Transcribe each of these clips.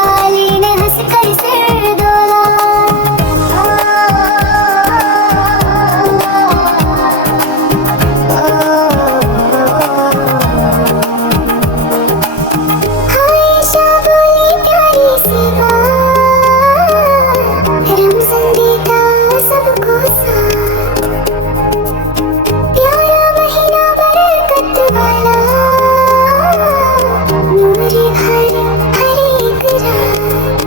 अली ने हंसकर सिर डोला। आयशा बोली प्यारी सी बात, रमज़ान देता सबको साथ। प्यारा महीना बरकत वाला, नूर हर एक रात।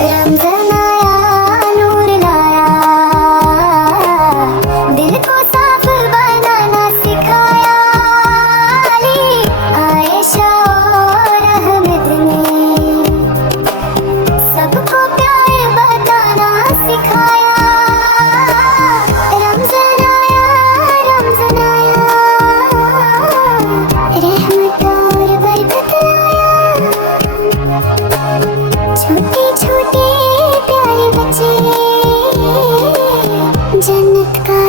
रमज़ान आया नूर लाया, दिल को साफ बनाना सिखाया। अली आयशा और अहमद ने सबको प्यार बताना सिखाया। रमज़ान आया रहमत और बरकत लाया। छोटे छोटे प्यारे बच्चे जन्नत का